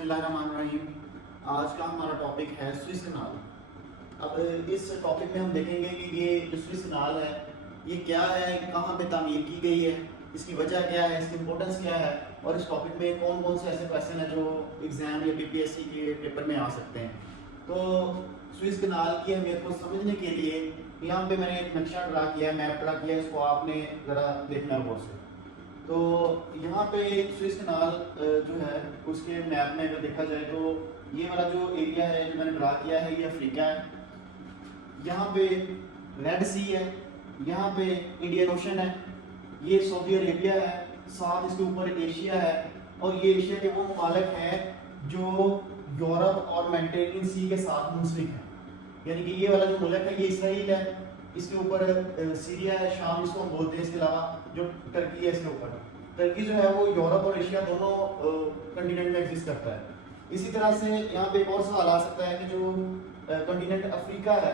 बिस्मिल्लाहिर्रहमानिर्रहीम। आज का हमारा टॉपिक है स्विस कनाल। अब इस टॉपिक में हम देखेंगे कि ये जो स्विस कनाल है ये क्या है, कहाँ पे तामीर की गई है, इसकी वजह क्या है, इसकी इम्पोर्टेंस क्या है और इस टॉपिक में कौन कौन से ऐसे क्वेश्चन हैं जो एग्ज़ाम या बीपीएससी के पेपर में आ सकते हैं। तो स्विस कनाल की अहमियत को समझने के लिए यहाँ पे मैंने एक नक्शा ड्रा किया है, मैप ड्रा किया है, इसको आपने ज़रा देखना है गौर से। तो यहाँ पे स्विस कनाल जो है उसके मैप में अगर देखा जाए तो ये वाला जो एरिया है जो मैंने ड्रा किया है ये अफ्रीका है, यहाँ पे रेड सी है, यहाँ पे इंडियन ओशन है, ये सऊदी अरेबिया है, साथ इसके ऊपर एशिया है और ये एशिया के वो ममालिक हैं जो यूरोप और मेडिटेरेनियन सी के साथ मुंसलिक हैं। यानी कि ये वाला जो मुल्क है ये इसराइल है, इसके ऊपर सीरिया है, शाम इसको हम बोलते हैं, इसके अलावा जो टर्की है इसके ऊपर। टर्की जो है वो यूरोप और एशिया दोनों कंटिनेंट में एग्जिस्ट करता है। इसी तरह से यहाँ पे एक और सवाल आ सकता है कि जो कंटिनेंट अफ्रीका है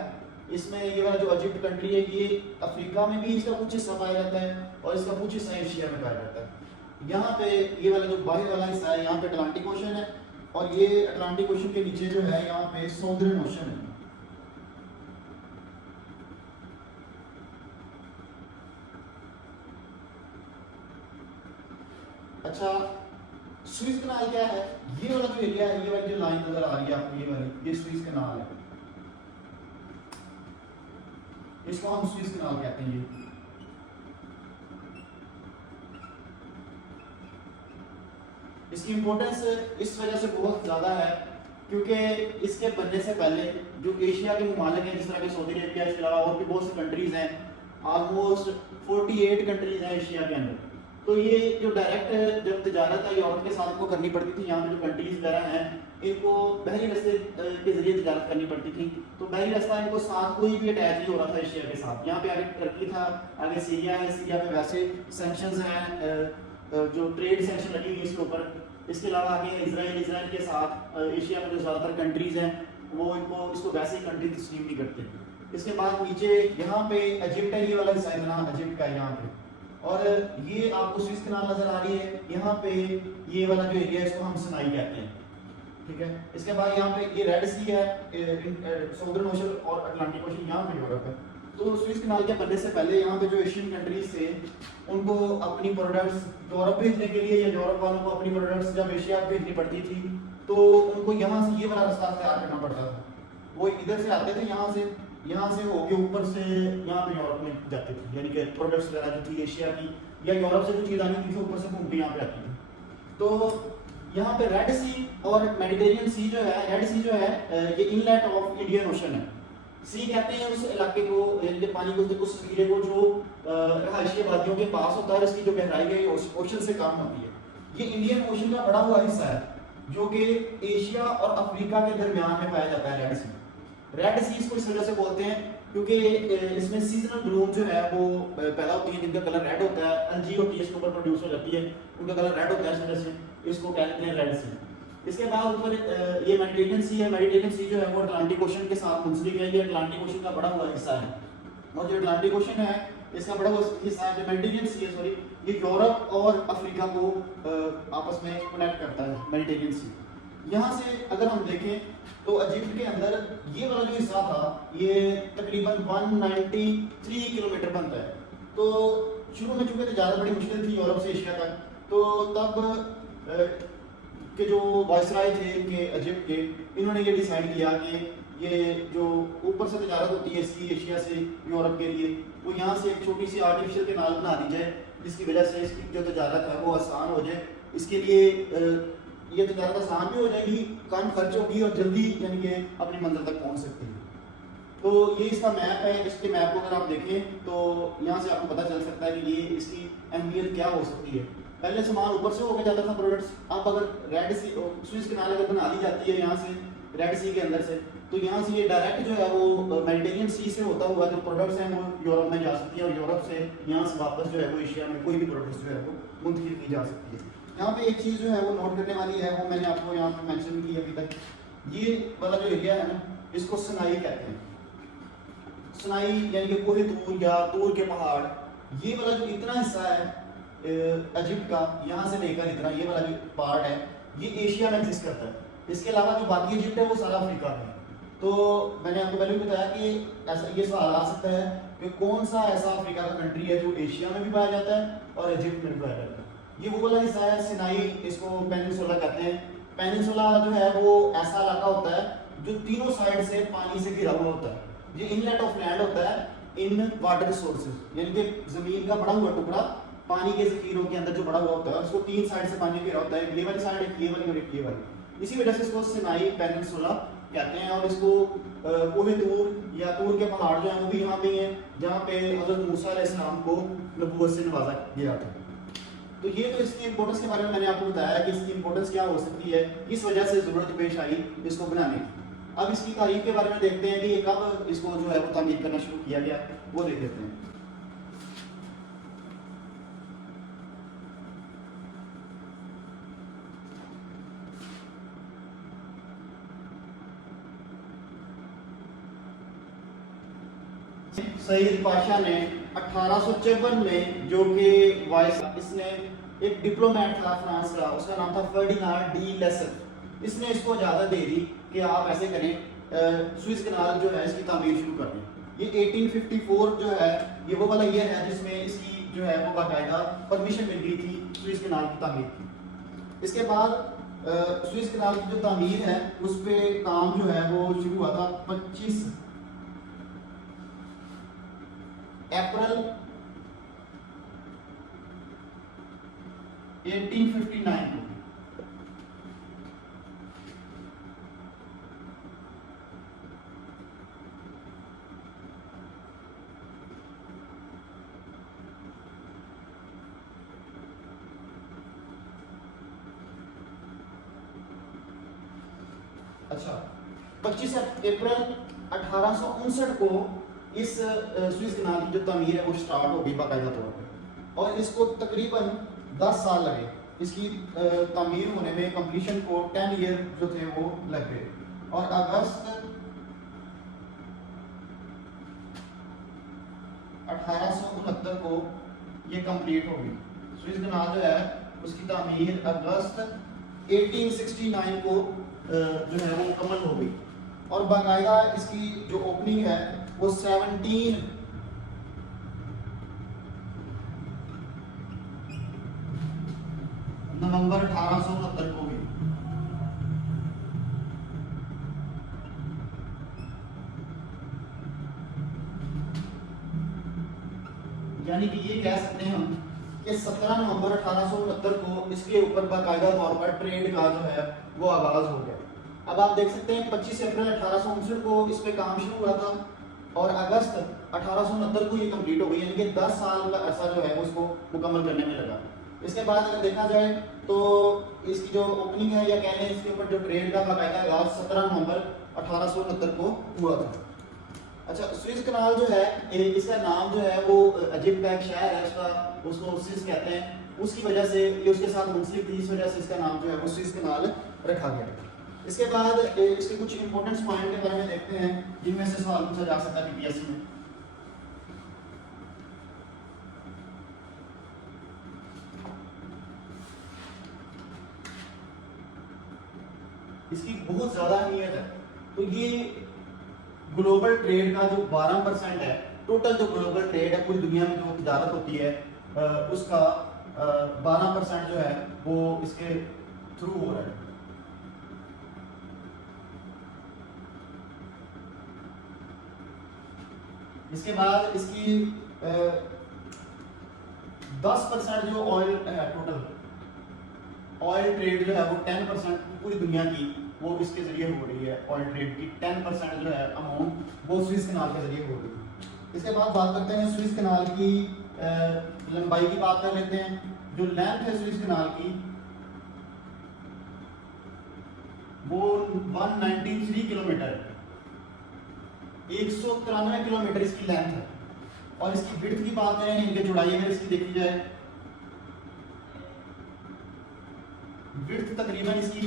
इसमें ये वाला जो इजिप्ट कंट्री है ये अफ्रीका में भी इसका कुछ हिस्सा पाया जाता है और इसका कुछ हिस्सा एशिया में पाया जाता है। यहाँ पे ये वाला जो बाहर वाला हिस्सा है यहाँ पे अटलांटिक ओशन है और ये अटलांटिक ओशन के नीचे जो है यहाँ पे सौदर्न ओशन है। अच्छा, स्विस कनाल क्या है? ये वाला जो एरिया है, ये वाली जो लाइन नजर आ रही है आपको, ये वाली, ये स्विस कनाल है, इसको हम स्विस कनाल कहते हैं। ये इसकी इंपॉर्टेंस इस वजह से बहुत ज्यादा है क्योंकि इसके बनने से पहले जो एशिया के ममालिक हैं जिस तरह के सऊदी अरेबिया, इसके अलावा और भी बहुत सी कंट्रीज हैं, ऑलमोस्ट 48 कंट्रीज हैं एशिया के अंदर। तो ये जो डायरेक्ट जब तजारत है यूरोप के साथ को करनी पड़ती थी, यहाँ पे जो कंट्रीज वगैरह हैं इनको बहरी रास्ते के जरिए तजारत करनी पड़ती थी, तो बहरी रास्ता इनको साथ कोई भी अटैच नहीं हो रहा था एशिया के साथ। यहाँ पे आगे टर्की था, आगे सीरिया है, सीरिया पे वैसे सैंक्शंस हैं, जो ट्रेड सैंक्शन लगी हुई इसके ऊपर। इसके अलावा आगे इसराइल के साथ एशिया में जो ज़्यादातर कंट्रीज हैं वो इसको वैसे ही कंट्री तस्लीम नहीं करते। इसके बाद नीचे यहाँ पे इजिप्ट है, ये वाला हिस्सा इतना इजिप्ट का है यहाँ पे, और ये आपको स्विस कनाल नजर आ रही है। यहाँ पे ये वाला जो एरिया है इसको हम सनाई कहते हैं, ठीक है। इसके बाद यहाँ पे ये रेड सी है, सौदर्न ओशन और अटलांटिक ओशन यहाँ पे यूरोप है। तो स्विस कनाल के बनने से पहले यहाँ पे जो एशियन कंट्रीज थे उनको अपनी प्रोडक्ट्स यूरोप भेजने के लिए या यूरोप वालों को अपनी प्रोडक्ट्स जब एशिया भेजनी पड़ती थी तो उनको यहाँ से ये वाला रास्ता तैयार करना पड़ता था। वो इधर से आते थे, यहाँ से होके ऊपर से यहाँ पे यूरोप में जाते थे, यानी कि प्रोडक्ट्स वगैरह जो थी एशिया की या यूरोप से जो चीज़ आनी थी ऊपर से घूम के यहाँ पे आती थी। तो यहाँ पे रेड सी और मेडिटेरियन सी जो है, रेड सी जो है ये इनलेट ऑफ इंडियन ओशन है। सी कहते हैं उस इलाके को, यानी पानी को, उस एरिया को जो रहायशी वादियों के पास होता है, इसकी जो गहराई है ओशन से कम होती है। ये इंडियन ओशन का बड़ा हुआ हिस्सा है जो कि एशिया और अफ्रीका के दरमियान में पाया जाता है। रेड सी, रेड सी इसको इस वजह से बोलते हैं क्योंकि इसमें सीजनल ब्लूम जो है वो पैदा होती है जिनका कलर रेड होता है, अलजी होती है इसके ऊपर प्रोड्यूस हो जाती है, उनका कलर रेड होता है, इस वजह से इसको कहते हैं रेड सी। इसके बाद ऊपर ये मेडिटेरियन सी है, मेडिटेरियन सी जो है वो अटलांटिक ओशन के साथ मुंसलिक है, ये अटलांटिक ओशन का बड़ा हुआ हिस्सा है। और जो अटलांटिक ओशन है इसका बड़ा हुआ हिस्सा है, जो मेडिटेरियन सी है सॉरी, ये यूरोप और अफ्रीका को आपस में कनेक्ट करता है, मेडिटेरियन सी। यहाँ से अगर हम देखें तो इजिप्ट के अंदर ये वाला जो हिस्सा था ये तकरीबन 193 किलोमीटर बनता है। तो शुरू में चूंकि ज़्यादा बड़ी मुश्किल थी यूरोप से एशिया तक, तो तब के जो वायसराय थे कि इजिप्ट के, इन्होंने ये डिसाइड किया कि ये जो ऊपर से तजारत होती है इसकी एशिया से यूरोप के लिए, वो यहाँ से एक छोटी सी आर्टिफिशियल कैनाल बना दी जाए जिसकी वजह से इसकी जो तजारत है वो आसान हो जाए। इसके लिए ये तजारत आसान भी हो जाएगी, कम खर्च होगी और जल्दी यानी कि अपनी मंजिल तक पहुँच सकती है। तो ये इसका मैप है, इसके मैप को अगर आप देखें तो यहाँ से आपको पता चल सकता है कि ये इसकी अहमियत क्या हो सकती है। पहले सामान ऊपर से होकर जाता था प्रोडक्ट्स, अब अगर रेड सी स्विस कनाल अगर बना दी जाती है यहाँ से रेड सी के अंदर से, तो यहाँ से ये डायरेक्ट जो है वो मेडिटेरियन सी से होता हुआ जो प्रोडक्ट्स हैं वो यूरोप में जा सकती है और यूरोप से यहाँ से वापस जो है वो एशिया में कोई भी प्रोडक्ट्स जो है वो मुंतकिल की जा सकती है। यहाँ पे एक चीज़ जो है वो नोट करने वाली है, वो मैंने आपको यहाँ पे मेंशन की अभी तक, ये वाला जो एरिया है ना इसको सनाई कहते हैं। सनाई यानी कि कोहे तूर या तूर के पहाड़, ये वाला जो इतना हिस्सा है इजिप्ट का, यहाँ से लेकर इतना ये वाला जो पार्ट है ये एशिया में एग्जिस्ट करता है। इसके अलावा जो बाकी इजिप्ट है वो सारा अफ्रीका में है। तो मैंने आपको पहले भी बताया कि ऐसा ये सवाल आ सकता है कि कौन सा ऐसा अफ्रीका का कंट्री है जो एशिया में भी पाया जाता है और इजिप्ट में भी पाया जाता है। ये वो वाला हिस्सा है सिनाई, इसको पेनिनसुला कहते हैं। पेनिनसुला जो है वो ऐसा इलाका होता है जो तीनों साइड से पानी से घिरा हुआ होता है। ये इनलेट ऑफ लैंड होता है इन वाटर रिसोर्सेज, यानी कि जमीन का बड़ा हुआ टुकड़ा पानी के जखीरों के अंदर जो बड़ा हुआ होता है, उसको तीन साइड से पानी घिरा होता है, ये वाली साइड, एक ये वाली और एक ये वाली। इसी वजह से इसको सिनाई पेनिनसुला कहते हैं। और इसको कोहे तूर या तूर के पहाड़ जो है वो भी यहाँ पे हैं, जहाँ पे हज़रत मूसा अलैहिस्सलाम को नबूवत से नवाजा गया था। तो ये तो इसकी इंपॉर्टेंस के बारे में मैंने आपको बताया कि इसकी इंपॉर्टेंस क्या हो सकती है, इस वजह से ज़रूरत पेश आई इसको बनाने की। अब इसकी तारीख के बारे में देखते हैं कि ये कब इसको जो है वो तामीर करना शुरू किया गया, वो देख लेते हैं। सईद पाशा ने 1854 में, जो कि वाइस, इसने एक डिप्लोमेट था फ्रांस का, उसका नाम था फर्डिनांड डी लेसर। इसने इसको इजाज़त दे दी कि आप ऐसे करें, स्विस कनाल जो है इसकी तामीर शुरू कर दें। ये 1854 जो है ये वो वाला ईयर है जिसमें इसकी जो है वो बाकायदा परमिशन मिल गई थी स्विस कनाल की तामीर की। इसके बाद स्विस कनाल की जो तामीर है उस पर काम जो है वो शुरू हुआ था 25 अप्रैल 1859 को। अच्छा, 25 अप्रैल 1859 को इस स्विस कनाल की जो तामीर है वो स्टार्ट हो गई बाकायदा तौर पर, और इसको तकरीबन 10 साल लगे इसकी तामीर होने में। कंप्लीशन को 10 ईयर जो थे वो लग गए, और अगस्त 1869 को ये कंप्लीट हो गई। स्विस कनाल जो है उसकी तामीर अगस्त 1869 को जो है वो मुकम्मल हो गई, और बाकायदा इसकी जो ओपनिंग है वो 17 नवंबर 1869 को हुई। यानी कि ये कह सकते हैं हम कि 17 नवंबर 1869 को इसके ऊपर बाकायदा तौर पर ट्रेड का जो है वो आगाज हो गया। अब आप देख सकते हैं 25 अप्रैल 1859 को इस पे काम शुरू हुआ था, और अगस्त 1869 को ये कंप्लीट हो गई, यानी कि 10 साल का अरसा जो है उसको मुकम्मल करने में लगा। इसके बाद अगर देखा जाए तो इसकी जो ओपनिंग है या कह लें इसके ऊपर जो ट्रेड का बाकायदा आगाज 17 नवंबर 1869 को हुआ था। अच्छा, स्विस कनाल जो है इसका नाम जो है वो इजिप्ट का एक शहर है उसका, उसको स्विस कहते हैं, उसकी वजह से ये उसके साथ मुंसलिक थी, इस वजह से इसका नाम जो है वो स्विस कनाल रखा गया। इसके बाद इसके कुछ इंपॉर्टेंट पॉइंट के बारे में देखते हैं जिनमें से सवाल पूछा जा सकता है पीपीएससी में। इसकी बहुत ज्यादा अहमियत है। तो ये ग्लोबल ट्रेड का जो 12% है, टोटल जो ग्लोबल ट्रेड है पूरी दुनिया में जो तिजारत होती है उसका 12% जो है वो इसके थ्रू हो रहा है। इसके बाद इसकी 10% जो ऑयल है, टोटल ऑयल ट्रेड जो है वो 10% पूरी दुनिया की वो इसके जरिए हो रही है। ऑयल ट्रेड की 10% जो है अमाउंट वो स्विस कनाल के जरिए हो रही है। इसके बाद बात करते हैं स्विस कनाल की लंबाई की बात कर लेते हैं। जो लेंथ है स्विस कनाल की वो 193 किलोमीटर है, 193 किलोमीटर इसकी लेंथ है। और इसकी विड्थ की बात करें, इनकी चौड़ाई अगर इसकी देखी जाए, विड्थ तकरीबन इसकी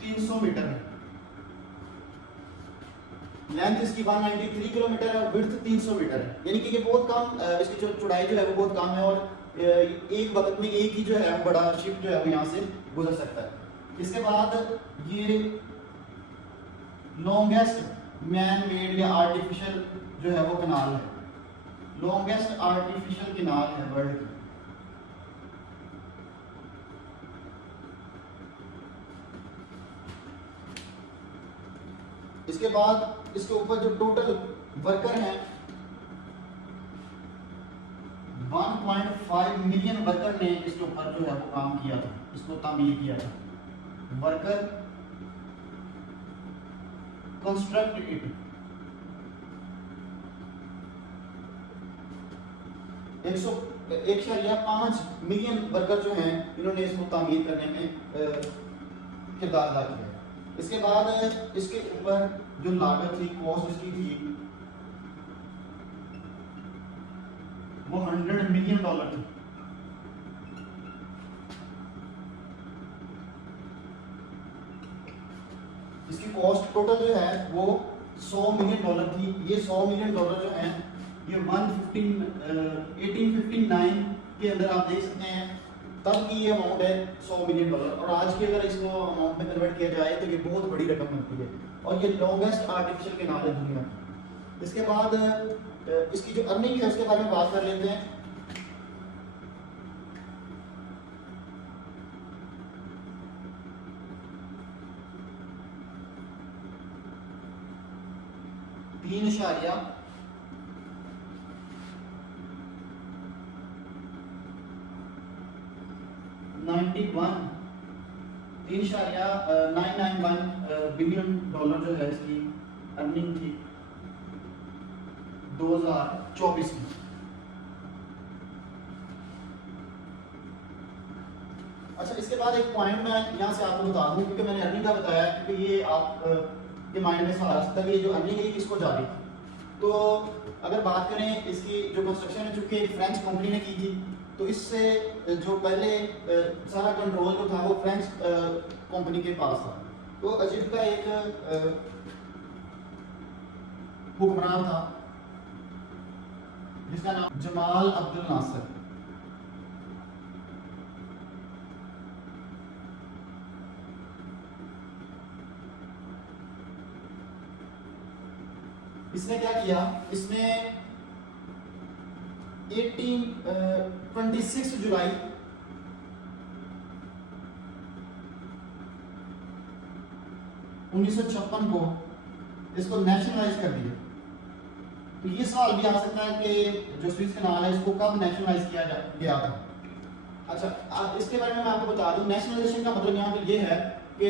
300 मीटर है। लेंथ इसकी 193 किलोमीटर है और विड्थ 300 मीटर है, यानी कि ये बहुत कम, इसकी जो चौड़ाई जो है वो बहुत कम है। और एक वक्त में एक ही जो है बड़ा शिप जो है वो यहाँ से गुजर सकता है। इसके बाद ये लॉन्गेस्ट मैन मेड या आर्टिफिशियल जो है वो कनाल है, लॉन्गेस्ट आर्टिफिशियल कनाल है वर्ल्ड की। इसके बाद इसके ऊपर जो टोटल वर्कर हैं 1.5 मिलियन वर्कर ने इसके ऊपर जो है वो काम किया था, इसको तामीर किया था। वर्कर कंस्ट्रक्ट इट, एक 1.5 मिलियन वर्कर जो हैं इन्होंने इसको तामीर करने में किरदार अदा किया। इसके बाद इसके ऊपर जो लागत थी, कॉस्ट इसकी थी वो $100 मिलियन थी। इसकी कॉस्ट टोटल जो है वो $100 मिलियन थी। ये $100 मिलियन जो है ये 1859 के अंदर आप देख सकते हैं तब की ये अमाउंट है $100 मिलियन, और आज की अगर इसको अमाउंट में कन्वर्ट किया जाए तो ये बहुत बड़ी रकम बनती है, और ये लॉन्गेस्ट आर्टिफिशियल कैनाल है दुनिया की। इसके बाद इसकी जो अर्निंग है उसके बारे में बात कर लेते हैं। $3.991 बिलियन जो है इसकी अर्निंग थी 2024 में। अच्छा, इसके बाद एक पॉइंट मैं यहाँ से आपको बता दूं, क्योंकि मैंने अर्निंग का बताया, क्योंकि ये आप के माइंड में सवाल आ सकता है कि ये जो अर्निंग है किसको जा रही थी। तो अगर बात करें इसकी जो कंस्ट्रक्शन है, चूंकि एक फ्रेंच कंपनी ने की थी, तो इससे जो पहले सारा कंट्रोल जो था वो फ्रेंच कंपनी के पास था। तो इजिप्ट का एक हुक्मरान था जिसका नाम जमाल अब्दुल नासिर। इसने क्या किया, इसने 26 जुलाई 1956 को इसको नेशनलाइज कर दिया। तो ये सवाल भी आ सकता है कि जो स्विस कैनाल है इसको कब नेशनलाइज किया गया था। अच्छा, इसके बारे में मैं आपको बता दूं, नेशनलाइजेशन का मतलब यहाँ पे ये है कि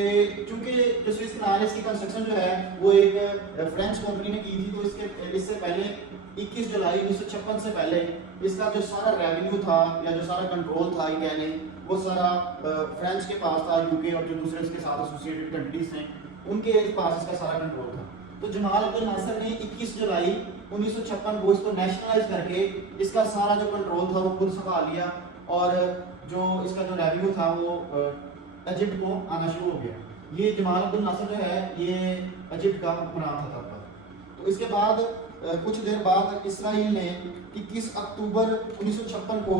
चूंकि जो स्विस कैनाल है इसकी कंस्ट्रक्शन जो है वो एक फ्रेंच कंपनी ने की थी, तो इससे पहले 21 जुलाई 1956 से पहले इसका जो सारा रेवेन्यू था या जो सारा कंट्रोल था ये कहने वो सारा फ्रेंच के पास था, यूके और जो दूसरे इसके साथ एसोसिएटेड कंट्रीज हैं उनके पास इसका सारा कंट्रोल था। तो जमाल अब्दुल नासिर ने 21 जुलाई 1956 को इसको नेशनलाइज करके इसका सारा जो कंट्रोल था वो खुद संभाल लिया, और जो इसका जो रेवेन्यू था वो इजिप्ट को आना शुरू हो गया। ये जमाल अब्दुल नासिर जो है ये इजिप्ट का हुक्मरान था तब तक। तो इसके बाद कुछ देर बाद इसराइल ने 21 अक्टूबर 1956 को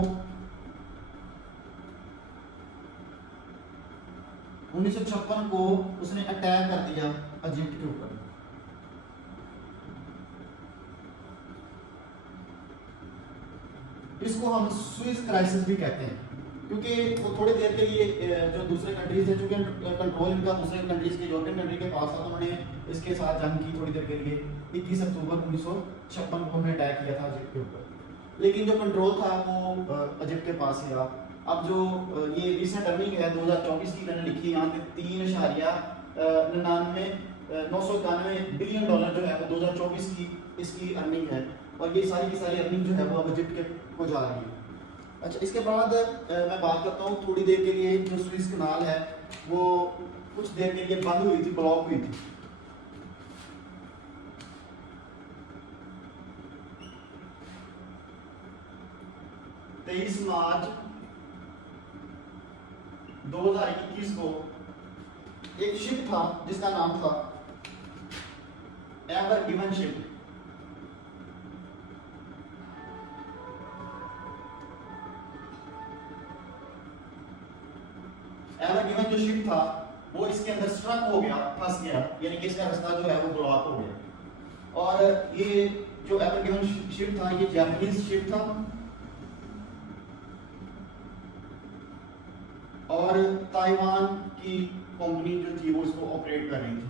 1956 को उसने अटैक कर दिया इजिप्ट के ऊपर। इसको हम स्विस क्राइसिस भी कहते हैं, क्योंकि वो थोड़ी देर के लिए जो दूसरे कंट्रीज है, चूंकि कंट्रोल इनका दूसरे कंट्रीज के यूरोपियन कंट्री के पास था, तो उन्होंने इसके साथ जंग की थोड़ी देर के लिए। 21 अक्टूबर 1956 को उन्होंने अटैक किया था इजिप्ट के ऊपर, लेकिन जो कंट्रोल था वो इजिप्ट के पास ही रहा। अब जो ये रिसेंट अर्निंग है 2024 की मैंने लिखी यहाँ पे 3.991 बिलियन डॉलर जो है वो 2024 की इसकी अर्निंग है, और ये सारी की सारी अर्निंग जो है वो अब इजिप्ट के को जा रही है। अच्छा, इसके बाद मैं बात करता हूँ थोड़ी देर के लिए जो स्विस कैनाल है वो कुछ देर के लिए बंद हुई थी, ब्लॉक हुई थी। मार्च 2021 को एक शिप था जिसका नाम था एवर गिवन शिप। गिवन जो शिप था वो इसके अंदर स्ट्रक हो गया, फंस गया, यानी कि इसका रास्ता जो है वो ब्लॉक हो गया। और ये जो एवर गिवन शिप था ये जापानीज शिप था और ताइवान की कंपनी जो थी वो इसको ऑपरेट कर रही थी।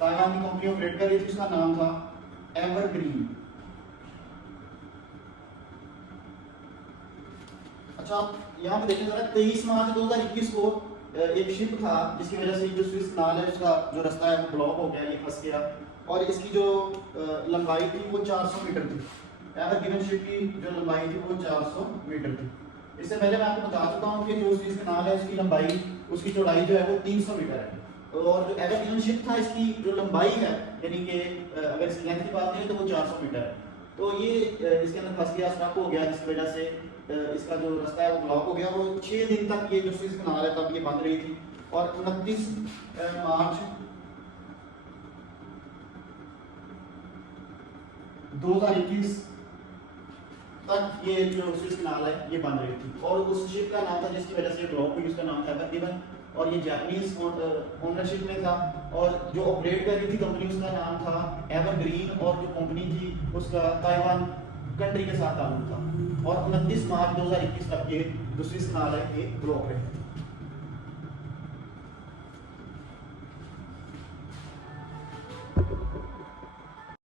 ताइवान की कंपनी ऑपरेट कर रही थी, उसका नाम था एवरग्रीन। अच्छा यहाँ पे देखें जरा, 23 मार्च 2021 को एक शिप था जिसकी वजह से जो स्विस कनाल है उसका जो रास्ता है वो ब्लॉक हो गया, ये फंस गया और इसकी जो लंबाई थी वो 400 मीटर थी। एवर गिवन शिप की जो लंबाई थी वो 400 मीटर थी। इससे पहले मैं आपको बता चुका हूँ कि जो स्विस कनाल है उसकी लंबाई, उसकी चौड़ाई जो है वो 300 मीटर है। और जो एवर गिवन शिप था इसकी जो लंबाई है, यानी कि अगर इसकी लेंथ की बात करें तो वो 400 मीटर है। तो ये इसके अंदर फंस गया, स्टक हो गया, जिसकी वजह से इसका जो रास्ता है वो ब्लॉक हो गया। वो 6 दिन तक ये जो स्विस कनाल है तब ये बंद रही थी और 29 मार्च 2021 तक ये जो स्विस कनाल है ये बंद रही थी। और उस शिप का नाम था जिसकी वजह से ब्लॉक हुई, उसका नाम था एवर गिवन और ये जापानीज ओनरशिप में था। और जो ऑपरेट कर रही थी कंपनी उसका नाम था एवरग्रीन और जो कंपनी थी उसका ताइवान कंट्री के साथ ताल्लुक था। और 29 मार्च 2021 तक ये जो स्विस कनाल है ये ब्लॉक रहे।